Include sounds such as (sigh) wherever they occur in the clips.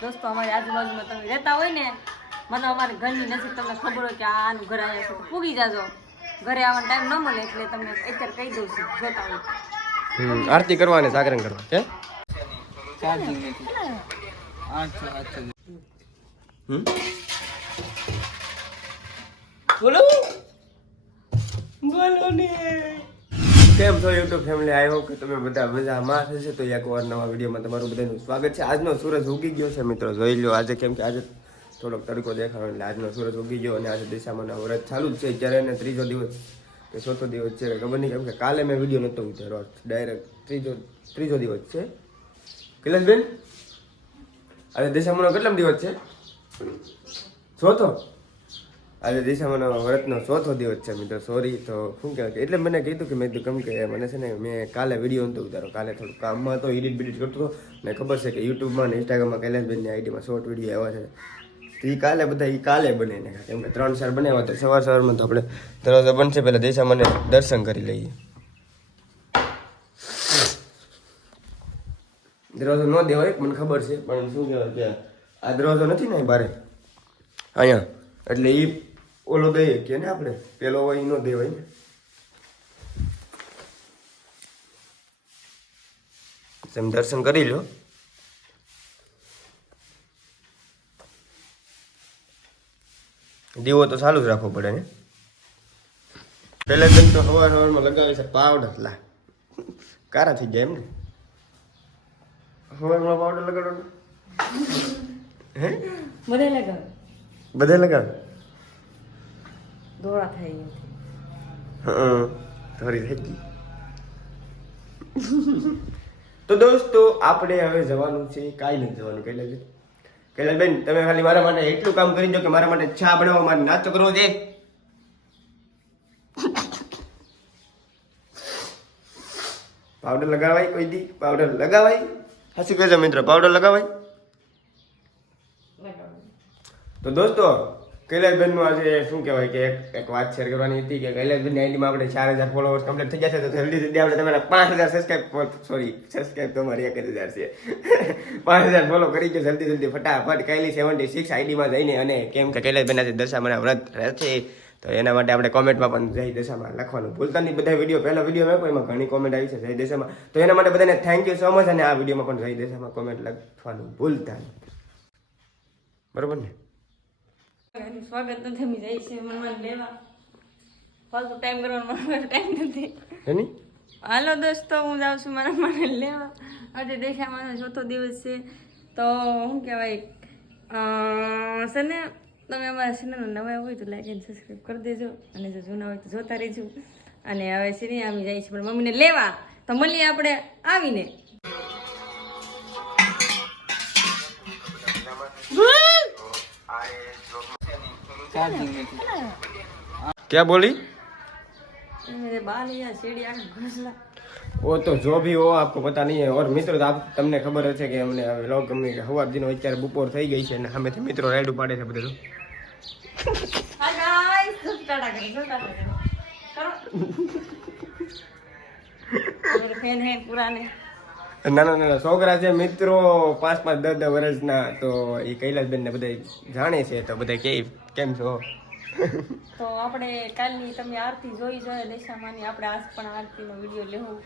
દોસ્તો અમારી આજુબાજુમાં તમે રહેતા હોય ને મતલબ અમારી ઘરની નજીક તમને ખબર હોય કે આનું ઘર આવ્યા છે પૂગી જાજો. ઘરે આવવાનો ટાઈમ ન મળે એટલે તમને અત્યારે કહી દઉં છું જોતા હોય. હમ આરતી કરવા અને જાગરણ કરવા કે બોલો. બોલો ને. કેમ છો યુટ્યુબ ફેમિલી આઈ હોપ કે તમે બધા મજામાં થશે તો એક વાર નવા વિડીયોમાં તમારું બધાનું સ્વાગત છે. આજનો સૂરજ ઉગી ગયો છે મિત્રો. જોઈ લો આજે કેમ કે આજે થોડોક તડકો દેખાડો એટલે આજનો સૂરજ ઉગી ગયો અને આજે દિશામાં વ્રત ચાલુ જ છે. જ્યારે એને ત્રીજો દિવસ કે ચોથો દિવસ છે ખબર નહીં કેમ કે કાલે મેં વીડિયો નહોતો ઉતાર્યો. ડાયરેક્ટ ત્રીજો ત્રીજો દિવસ છે. કૈલાસબેન આજે દિશામાં કેટલામ દિવસ છે? ચોથો? આજે દિશામાં વ્રતનો ચોથો દિવસ છે મિત્રો. સોરી તો શું કહેવાય એટલે મને કીધું કે મેં કીધું કેમ કે મને છે ને મેં કાલે વીડિયો નહોતો ઉતારો કાલે થોડું કામમાં હતો એડિટ બિડિટ કરતો હતો. ને ખબર છે કે યુટ્યુબમાં ને ઇન્સ્ટાગ્રામમાં કૈલાસભાઈની આઈડીમાં શોર્ટ વીડિયો આવ્યા છે. તો એ કાલે બધા એ કાલે બને ને. કેમ ત્રણ સાર બનાવ્યા તો સવાર સવારમાં તો આપણે દરવાજા બનશે પહેલાં દિશામાં દર્શન કરી લઈએ. દરવાજો ન દેવાય, મને ખબર છે, પણ શું કહેવાય કે આ દરવાજો નથી ને બારે? અહીંયા. એટલે એ ઓલો દઈએ કે ને આપણે? પેલો હોય એનો દેવાય ને. તમે દર્શન કરી લો દીવો તો ચાલુ જ રાખવો પડે ને. પહેલા દિન તો સવાર સવારમાં લગાવે છે પાવડર. લા કારા થઈ જાય એમ ને? સવારમાં પાવડર લગાડો ને. હે? બધે લગાવ બધે લગાવે ધોળા થાય હં થોડી થઈ ગઈ તો દોસ્તો આપણે હવે જવાનું છે કાંઈ નથી જવાનું કૈલાસ કૈલાસબેન તમે ખાલી મારા માટે એટલું કામ કરી દો કે મારા માટે ચા બનાવવા માટે નાસ્તો કરવો છે. પાવડર લગાવાય કોઈ દી? પાવડર લગાવાય? હસી કહેજો મિત્ર પાવડર લગાવાય. તો દોસ્તો કૈલાસબેનનું આજે શું કહેવાય કે એક વાત શેર કરવાની હતી કે કૈલાસબેનની આઈડીમાં આપણે ચાર હજાર ફોલોઅર્સ કમ્પ્લીટ થઈ જશે તો જલ્દી જલ્દી આપણે તમારા પાંચ હજાર સબસ્ક્રાઈબ સોરી સબસ્ક્રાઈબ તો મારી એક હજાર છે. (laughs) પાંચ હજાર ફોલો કરી દો જલ્દી જલ્દી ફટાફટ કૈલી સેવન્ટી સિક્સ આઈડીમાં જઈને અને કેમ કે કૈલાસબેન આજે દશામાં વ્રત રહેશે તો એના માટે આપણે કોમેન્ટમાં પણ જય દશામાં લખવાનું. ભૂલતા નહીં બધા વીડિયો પહેલા વીડિયો મેં એમાં ઘણી કોમેન્ટ આવી છે, જય દશામાં. તો એના માટે બધાને થેન્ક યુ સો મચ અને આ વિડીયોમાં પણ જય દશામાં કોમેન્ટ લખવાનું ભૂલતા નહીં. બરોબર ને? સ્વાગત નથી અમે જઈએ છીએ મહેમાન લેવા. ફાલતુ ટાઈમ કરવાનો મારો ટાઈમ નથી. હાલો દોસ્તો હું જાઉં છું મારા મને લેવા. આજે દેખાવાનો ચોથો દિવસ છે. તો શું કહેવાય છે ને તમે અમારા ચેનલ નવા હોય તો લાઈક એન્ડ સબસ્ક્રાઈબ કરી દેજો. અને જો જૂના હોય તો જોતા રહેજો. અને હવે છે ને અમે જઈએ છીએ મારા મમ્મીને લેવા. તો મળીએ આપણે આવીને. ચાર્જિંગ નથી क्या बोली मेरे बाल या सीढ़िया घोसला वो तो जो भी हो आपको पता नहीं है और મિત્રો તો આપ તમને ખબર હશે કે અમને વ્લોગ ગમે કે સવાર દિનો અત્યારે બપોર થઈ ગઈ છે અને સામેથી મિત્રો રાઈડ પાડે છે બધું हाय गाइस सब टाटा करो सब टाटा करो करो मेरे फैन हैं पुराने નાના નાના છોકરા છે મિત્રો પાંચ પાંચ દસ દસ વર્ષના તો એ કૈલાસબેન ને બધા જાણે છે તો બધા કે કેમ છો? તો આપણે કાલની તમે આરતી જોઈ જોઈએ દશામાની આપણે આજ પણ આરતીનો વીડિયો લેવું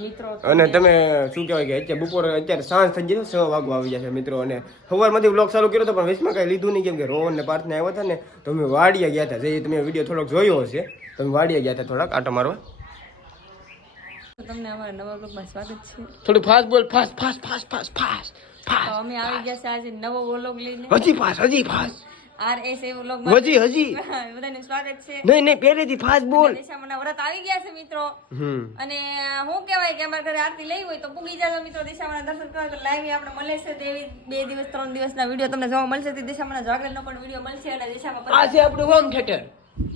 મિત્રો અને તમે શું કહેવાય કે અત્યારે બપોર અત્યારે સાંજ થઈ જશે છે વાગવા આવી જશે મિત્રો. અને સવારમાંથી બ્લોગ ચાલુ કર્યો હતો પણ વીસમાં કાંઈ લીધું નહીં કેમ કે રોહન ને પાર્થને આવ્યા હતા ને તો અમે વાડિયા ગયા હતા. જે તમે વીડિયો થોડોક જોયો હશે તમે વાડિયા ગયા હતા થોડાક આટો મારવા. તો તમને અમારા નવા બ્લોગમાં સ્વાગત છે. થોડું ફાસ્ટ બોલ fast fast fast fast fast અમે આવી ગયા છે આજે નવો વ્લોગ લઈને. હજી ફાસ્ટ હજી ફાસ્ટ હજી (laughs) હજી? બધાને સ્વાગત છે. નહીં નહીં પહેલેથી ફાસ્ટ બોલ. દશામાના વ્રત આવી ગયા છે મિત્રો. અને હું કહેવાય કે અમારા ઘરે આરતી લઈ હોય તો પૂગી જાજો મિત્રો. દિશામાના દર્શન કરો તો લાઈવ આપણે મળે છે દેવી બે દિવસ ત્રણ દિવસના વીડિયો તમને જોવા મળશે. તે દિશામાના જાગરનો પણ વીડિયો મળશે અને દિશામાં આ છે આપણું હોમ થિયેટર.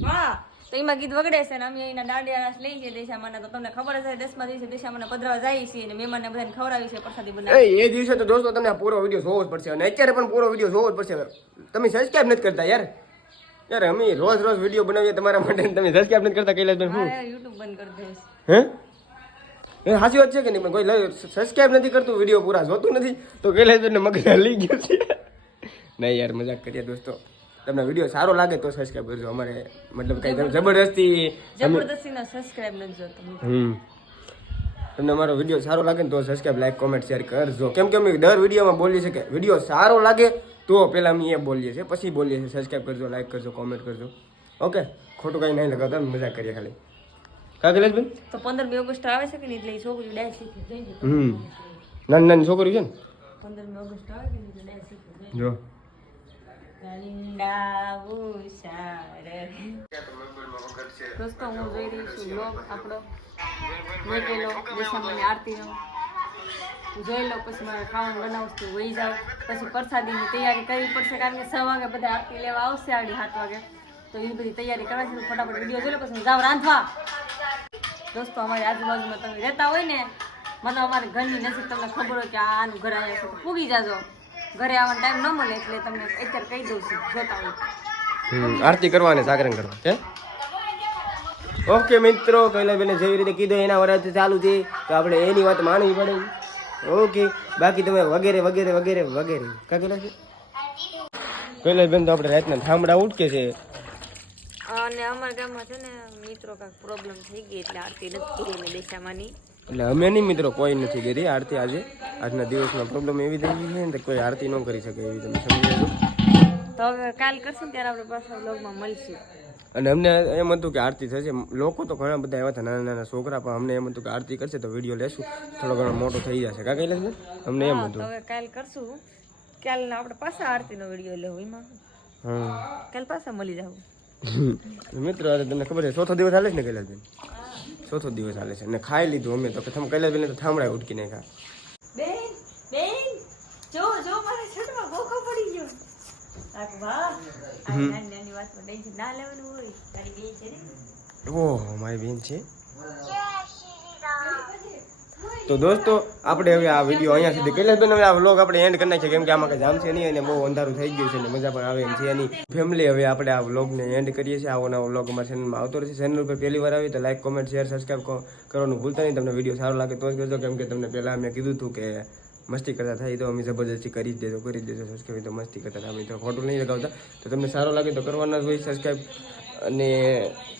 હા. તો એમાં ગીત વગડે છે ને અમે એના દાંડિયા રાસ લઈ છીએ દિશામાના. તો તમને ખબર હશે દસમા દિવસે દિશામાના પધરાવા જાય છીએ અને મહેમાનને બધાને ખવડાવી છે પ્રસાદી બનાવી એ દિવસે તો દોસ્તો તમને પૂરો વીડિયો જોવો જ પડશે. અને અત્યારે પણ પૂરો વીડિયો જોવો જ પડશે. તમે સબસ્ક્રાઇબ નથી કરતા યાર. યાર અમે રોજ રોજ વીડિયો બનાવીએ તમારા માટે તમે સબસ્ક્રાઇબ નથી કરતા કૈલાસબેન હું યુટ્યુબ બંધ કરી દઈશ. હે? સાચી વાત છે કે નહીં? પણ કોઈ સબસ્ક્રાઇબ નથી કરતું વીડિયો પૂરા જોતું નથી તો કૈલાસબેનને મગજ લઈ ગયો છે. નહીં યાર મજાક કરીએ દોસ્તો. તમને વીડિયો સારો લાગે તો સબસ્ક્રાઈબ કરજો. અમારે મતલબ કઈ જબરદસ્તી જબરદસ્તીનો સબસ્ક્રાઇબ નથી હમ. તમને અમારો વીડિયો સારો લાગે ને તો સબસ્ક્રાઈબ લાઈક કોમેન્ટ શેર કરજો. કેમ કે અમે દર વિડીયોમાં બોલીએ છીએ કે વીડિયો સારો લાગે તો પહેલા અમે એ બોલીએ છીએ. પછી બોલીએ છીએ સબસ્ક્રાઈબ કરજો લાઈક કરજો કોમેન્ટ કરજો. ઓકે ખોટું કાંઈ નહીં લગાવતા મજા કરીએ ખાલી. કા કૈલાસભાઈ તો પંદરમી ઓગસ્ટ આવે છે કે નહીં? એટલે છોકરી ડાન્સ શીખી હમ. નાની નાની છોકરી છે ને? પંદરમી ઓગસ્ટ આવે કે નહીં? ડાન્સ શીખી જો. દોસ્તો હું જોઈ રહી છું બ્લોગ આપણો મૂકેલો દશામાની આરતીનો જોઈ લો પછી મારે ખાવાનું બનાવું છું વહી જાઉં. પછી પ્રસાદીની તૈયારી કરવી પડશે કારણ કે છ વાગે બધા આરતી લેવા આવશે આડી સાત વાગે. તો એ બધી તૈયારી કરવા છે ફટાફટ વીડિયો જોઈ લો પછી જાઉં રાંધવા. દોસ્તો અમારી આજુબાજુમાં તમે રહેતા હોય ને મને અમારે ઘરની નજીક તમને ખબર હોય કે આનું ઘર આવ્યા છે તો પૂગી જાજો. ઘરે આવવાનો ટાઈમ ન મળે એટલે તમને અત્યારે કહી દઉં છું જોતા હોય. આરતી કરવા અને જાગરણ કરવા કે ઓકે મિત્રો કૈલાસભાઈને જેવી રીતે કીધું એના વરાથી ચાલુ છે તો આપણે એની વાત માનવી પડે. ઓકે બાકી તમે વગેરે વગેરે વગેરે વગેરે. કા કૈલાસભાઈ કૈલાસભાઈ તો આપણે રાતના થાંભડા ઉઠકે છે. અને અમારા ગામમાં છે ને મિત્રો કાંઈક પ્રોબ્લેમ થઈ ગઈ એટલે આરતી નથી કરી મેં એટલે અમે નહીં મિત્રો કોઈ નથી કરી આરતી આજે. આજના દિવસમાં પ્રોબ્લેમ એવી થઈ ગઈ છે ને કોઈ આરતી ન કરી શકે એવી તમે સમજી લેજો તો હવે કાલ કરશું ત્યારે આપણે પાછા બ્લોગમાં મળશું. અને અમને એમ હતું કે આરતી થશે. લોકો તો ઘણા બધા એવા હતા નાના નાના છોકરા પણ અમને એમ હતું કે આરતી કરશે તો વીડિયો લેશું. થોડો ઘણો મોટો થઈ જશે. કા કૈલાસભાઈ અમને એમ હતું. હવે કાલ કરશું. કાલ આપણે પાછા આરતીનો વીડિયો લેવો એમાં. હા કાલ પાછા મળી જાવ મિત્રો આજે તમને ખબર છે ચોથો દિવસ હાલે છે ને કૈલાસબેન? ચોથો દિવસ હાલે છે. અને ખાઈ લીધું અમે તો. તમે કૈલાસબેન તો થાંભળાય ઉટકી નાખ્યા બેન બેન જો જો મારા શર્ટમાં ગોખો પડી ગયો આ વાહ આ નાની નાની વાતમાં ટેન્શન ના લેવાનું હોય તારી બેન છે ને ઓહ મારી બેન છે. તો દોસ્તો આપણે હવે આ વીડિયો અહીંયા સુધી કૈલાસબેન હવે આ વ્લોગ આપણે એન્ડ કરી નાખીએ કેમ કે આમાં કંઈ જામશે નહીં અને બહુ અંધારું થઈ ગયું છે અને મજા પણ આવે એમ છે એની ફેમિલી હવે આપણે આ વ્લોગને એન્ડ કરીએ છીએ આવો નવો વ્લોગ અમારા ચેનલમાં આવતો રહેશે. ચેનલ ઉપર પહેલી વાર આવી તો લાઈક કોમેન્ટ શેર સબસ્ક્રાઈબ કરવાનું ભૂલતા નહીં. તમને વીડિયો સારો લાગે તો જ કરજો કેમ કે તમને પહેલાં મેં કીધું હતું કે મસ્તી કરતા થાય તો અમે જબરદસ્તી કરી જ દેજો કરી જ દેજો સબસ્ક્રાઈબ તો મસ્તી કરતા હતા. અમે તો ખોટું નહીં લગાવતા. તો તમને સારો લાગે તો કરવાના જ હોય સબસ્ક્રાઈબ અને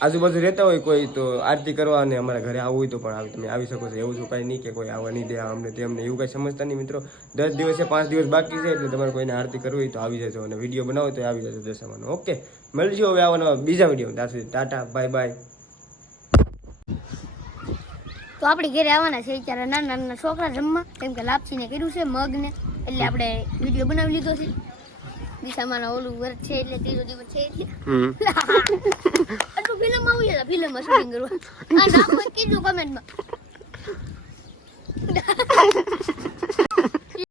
આજુબાજુ રહેતા હોય કોઈ તો આરતી કરવા અને અમારા ઘરે આવવું હોય તો પણ તમે આવી શકો છો. એવું શું કાંઈ નહીં કે કોઈ આવવા નહીં દે અમને તેમને એવું કાંઈ સમજતા નહીં મિત્રો. દસ દિવસે પાંચ દિવસ બાકી છે એટલે તમારે કોઈને આરતી કરવી હોય તો આવી જજો. અને વીડિયો બનાવો તો આવી જજો દશામાનો. ઓકે? મળજો હવે આવવાનો બીજા વીડિયો. ત્યાં સુધી ટાટા બાય બાય તો આપણે ઘરે આવવાના છે. ત્યારે નાના નાના છોકરા જમવા કેમ કે લાપસીને કર્યું છે મગને. એટલે આપણે વીડિયો બનાવી લીધો છે. દિશામાં ઓલું વર્ત છે એટલે ત્રીજો દિવસ છે એટલે. આટલું ફિલ્મ આવી જતા ફિલ્મમાં શૂટિંગ કરવા. આ નામ કીધું કમેન્ટમાં (laughs)